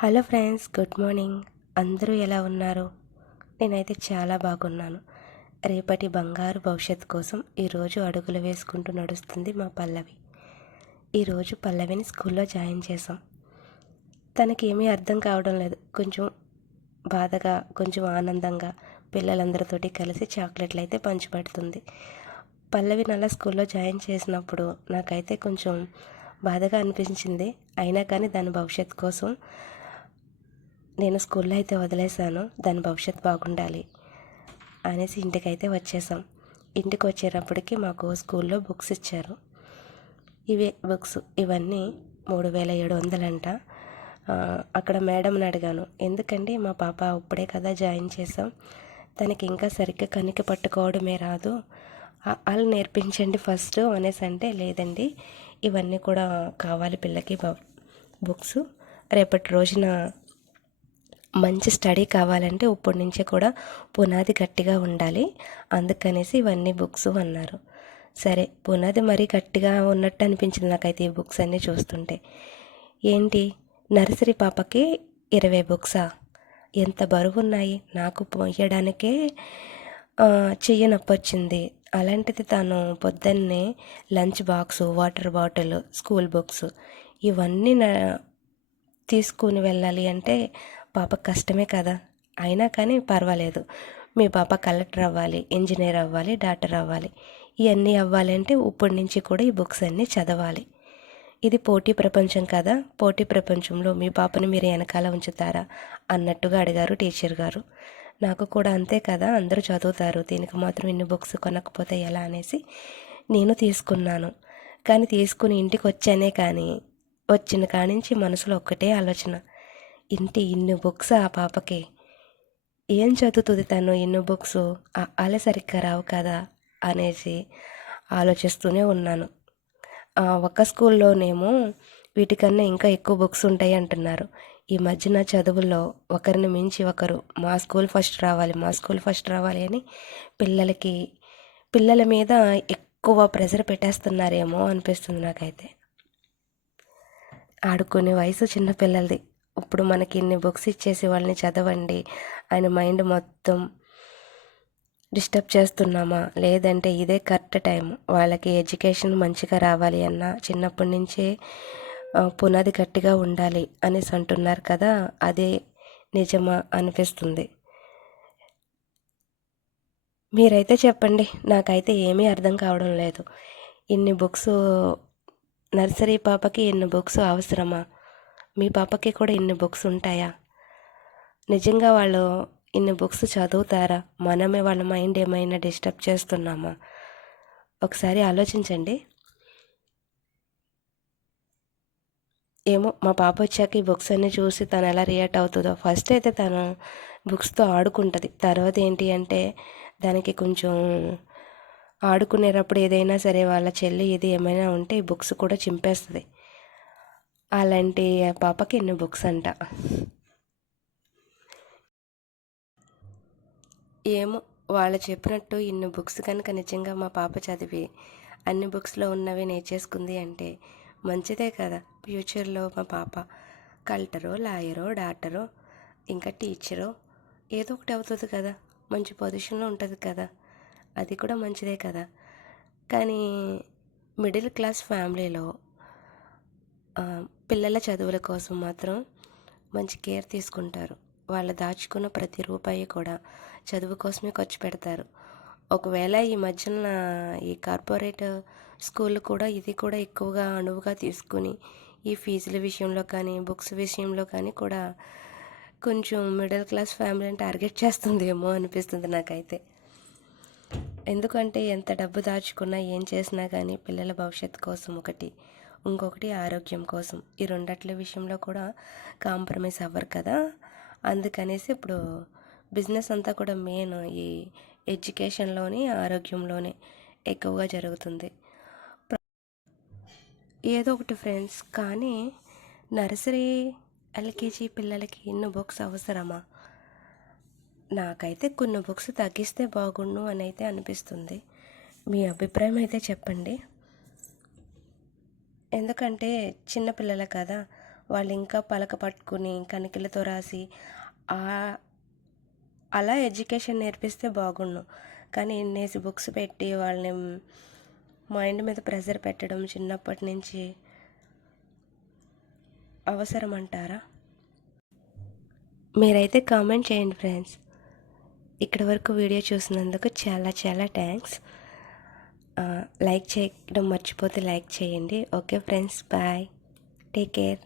Hello friends, good morning. అందరూ ఎలా ఉన్నారు? నేనైతే చాలా బాగున్నాను. రేపటి బంగారు భవిష్యత్తు కోసం ఈరోజు అడుగులు వేసుకుంటూ నడుస్తుంది మా పల్లవి. ఈరోజు పల్లవిని స్కూల్లో జాయిన్ చేసాం. తనకేమీ అర్థం కావడం లేదు. కొంచెం బాధగా, కొంచెం ఆనందంగా పిల్లలందరితోటి కలిసి చాక్లెట్లు అయితే పంచిపెడుతుంది. పల్లవిని అలా స్కూల్లో జాయిన్ చేసినప్పుడు నాకైతే కొంచెం బాధగా అనిపించింది. అయినా కానీ దాని భవిష్యత్తు కోసం నేను స్కూల్లో అయితే వదిలేశాను. దాని భవిష్యత్తు బాగుండాలి అనేసి ఇంటికైతే వచ్చేసాం. ఇంటికి వచ్చేటప్పటికి మాకు స్కూల్లో బుక్స్ ఇచ్చారు. ఇవే బుక్స్, ఇవన్నీ 3700 అంట. అక్కడ మేడంని అడిగాను, ఎందుకండి మా పాప ఇప్పుడే కదా జాయిన్ చేసాం, తనకి ఇంకా సరిగ్గా కనికి పట్టుకోవడమే రాదు, వాళ్ళు నేర్పించండి ఫస్ట్ అనేసి అంటే, లేదండి ఇవన్నీ కూడా కావాలి పిల్లకి బుక్స్, రేపటి రోజున మంచి స్టడీ కావాలంటే ఇప్పటి నుంచే కూడా పునాది గట్టిగా ఉండాలి, అందుకనేసి ఇవన్నీ బుక్స్ అన్నారు. సరే, పునాది మరీ గట్టిగా ఉన్నట్టు అనిపించింది నాకైతే ఈ బుక్స్ అన్నీ చూస్తుంటే. ఏంటి, నర్సరీ పాపకి 20 బుక్సా? ఎంత బరువు ఉన్నాయి, నాకు పోయడానికే చెయ్యి నొప్పి వచ్చింది. అలాంటిది తను పొద్దున్నే lunch box, water bottle, school books ఇవన్నీ తీసుకుని వెళ్ళాలి అంటే పాప కష్టమే కదా. అయినా కానీ పర్వాలేదు, మీ పాప కలెక్టర్ అవ్వాలి, ఇంజనీర్ అవ్వాలి, డాక్టర్ అవ్వాలి, ఇవన్నీ అవ్వాలంటే ఇప్పటి నుంచి కూడా ఈ బుక్స్ అన్నీ చదవాలి. ఇది పోటీ ప్రపంచం కదా, పోటీ ప్రపంచంలో మీ పాపని మీరు వెనకాల ఉంచుతారా అన్నట్టుగా అడిగారు టీచర్ గారు. నాకు కూడా అంతే కదా, అందరూ చదువుతారు, దీనికి మాత్రం ఇన్ని బుక్స్ కొనకపోతే ఎలా అనేసి నేను తీసుకున్నాను. కానీ తీసుకుని ఇంటికి వచ్చానే కానీ వచ్చిన కానించి మనసులో ఒక్కటే ఆలోచన, ఇన్ని బుక్స్ ఆ పాపకి, ఏం చదువుతుంది తను ఇన్ని బుక్స్, అలా సరిగ్గా రావు కదా అనేసి ఆలోచిస్తూనే ఉన్నాను. ఒక స్కూల్లోనేమో వీటికన్నా ఇంకా ఎక్కువ బుక్స్ ఉంటాయి అంటున్నారు. ఈ మధ్యన చదువుల్లో ఒకరిని మించి ఒకరు మా స్కూల్ ఫస్ట్ రావాలి, మా స్కూల్ ఫస్ట్ రావాలి అని పిల్లల మీద ఎక్కువ ప్రెషర్ పెట్టేస్తున్నారేమో అనిపిస్తుంది నాకైతే. ఆడుకునే వయసు చిన్నపిల్లలది. ఇప్పుడు మనకి ఇన్ని బుక్స్ ఇచ్చేసి వాళ్ళని చదవండి ఆయన మైండ్ మొత్తం డిస్టర్బ్ చేస్తున్నామా, లేదంటే ఇదే కరెక్ట్ టైం వాళ్ళకి ఎడ్యుకేషన్ మంచిగా రావాలి అన్నా చిన్నప్పటి నుంచే పునాది గట్టిగా ఉండాలి అనేసి అంటున్నారు కదా, అదే నిజమా అనిపిస్తుంది. మీరైతే చెప్పండి, నాకైతే ఏమీ అర్థం కావడం లేదు. ఇన్ని బుక్స్, నర్సరీ పాపకి ఇన్ని బుక్స్ అవసరమా? మీ పాపకి కూడా ఇన్ని బుక్స్ ఉంటాయా? నిజంగా వాళ్ళు ఇన్ని బుక్స్ చదువుతారా? మనమే వాళ్ళ మైండ్ ఏమైనా డిస్టర్బ్ చేస్తున్నామా? ఒకసారి ఆలోచించండి. ఏమో, మా పాప వచ్చాక ఈ బుక్స్ అన్నీ చూసి తను ఎలా రియాక్ట్ అవుతుందో. ఫస్ట్ అయితే తను బుక్స్తో ఆడుకుంటుంది, తర్వాత ఏంటి అంటే దానికి కొంచెం ఆడుకునేటప్పుడు ఏదైనా సరే వాళ్ళ చెల్లి ఇది ఏమైనా ఉంటే ఈ బుక్స్ కూడా చింపేస్తుంది. అలాంటి పాపకి ఇన్ని బుక్స్ అంట. ఏమో, వాళ్ళు చెప్పినట్టు ఇన్ని బుక్స్ కనుక నిజంగా మా పాప చదివి అన్ని బుక్స్లో ఉన్నవి నేర్చేసుకుంది అంటే మంచిదే కదా. ఫ్యూచర్లో మా పాప కలెక్టరో, లాయరో, డాక్టరో, ఇంకా టీచరో ఏదో ఒకటి అవుతుంది కదా, మంచి పొజిషన్లో ఉంటుంది కదా, అది కూడా మంచిదే కదా. కానీ మిడిల్ క్లాస్ ఫ్యామిలీలో పిల్లల చదువుల కోసం మాత్రం మంచి కేర్ తీసుకుంటారు. వాళ్ళు దాచుకున్న ప్రతి రూపాయి కూడా చదువు కోసమే ఖర్చు పెడతారు. ఒకవేళ ఈ మధ్యన ఈ కార్పొరేట్ స్కూళ్ళు కూడా ఇది కూడా ఎక్కువగా అనువుగా తీసుకుని ఈ ఫీజుల విషయంలో కానీ బుక్స్ విషయంలో కానీ కూడా కొంచెం మిడిల్ క్లాస్ ఫ్యామిలీని టార్గెట్ చేస్తుందేమో అనిపిస్తుంది నాకైతే. ఎందుకంటే ఎంత డబ్బు దాచుకున్నా ఏం చేసినా కానీ పిల్లల భవిష్యత్తు కోసం ఒకటి, ఇంకొకటి ఆరోగ్యం కోసం, ఈ రెండట్ల విషయంలో కూడా కాంప్రమైజ్ అవ్వరు కదా. అందుకనేసి ఇప్పుడు బిజినెస్ అంతా కూడా మెయిన్ ఈ ఎడ్యుకేషన్లోని, ఆరోగ్యంలోనే ఎక్కువగా జరుగుతుంది. ఏదో ఒకటి ఫ్రెండ్స్, కానీ నర్సరీ, ఎల్కేజీ పిల్లలకి ఇన్ని బుక్స్ అవసరమా? నాకైతే కొన్ని బుక్స్ తగ్గిస్తే బాగుండు అని అయితే అనిపిస్తుంది. మీ అభిప్రాయం అయితే చెప్పండి. ఎందుకంటే చిన్నపిల్లలు కదా, వాళ్ళు ఇంకా పలక పట్టుకుని కణికలతో రాసి అలా ఎడ్యుకేషన్ నేర్పిస్తే బాగుండు. కానీ ఇన్నేసి బుక్స్ పెట్టి వాళ్ళని మైండ్ మీద ప్రెషర్ పెట్టడం చిన్నప్పటి నుంచి అవసరం అంటారా? మీరైతే కామెంట్ చేయండి ఫ్రెండ్స్. ఇక్కడ వరకు వీడియో చూసినందుకు చాలా చాలా థ్యాంక్స్. లైక్ చేయడం మర్చిపోతే లైక్ చేయండి. Okay friends, bye, take care.